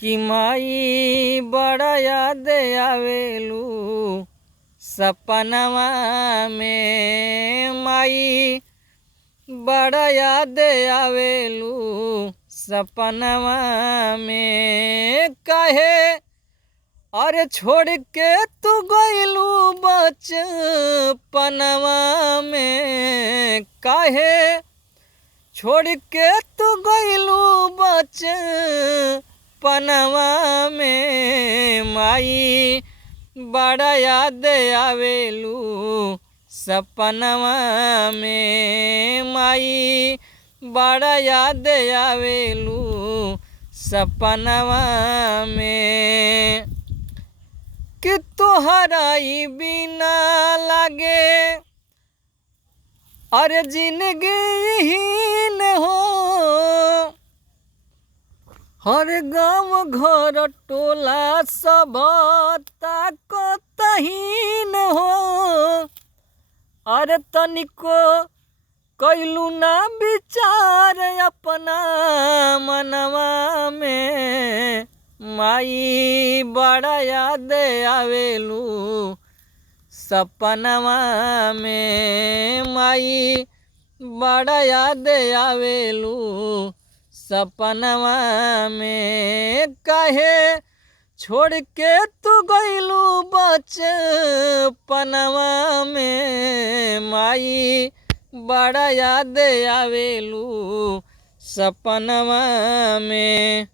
कि माई बड़ा याद आवेलू सपनवा में। माई बड़ा याद आवेलू सपनवा में। काहे अरे छोड़ के तू गइलू बचपनवा में। काहे छोड़ के तू गइलू बचपनवा में। माई बड़ा याद आवेलू सपनवा में। माई बड़ा याद आवेलू सपनवा में। कि तोहरा ई बिना लागे अरे जिंदगी हीन हो। हर गाँव घर टोला सब ताकतहीन हो। अरे तनिको कैलू ना विचार अपना मनवा में। माई बड़ा याद आवेलू सपनवा में। माई बड़ा याद आवेलू सपनवा में। काहे छोड़ के तू गइलू बचपनवा में। माई बड़ा याद आवेलू सपनवा में।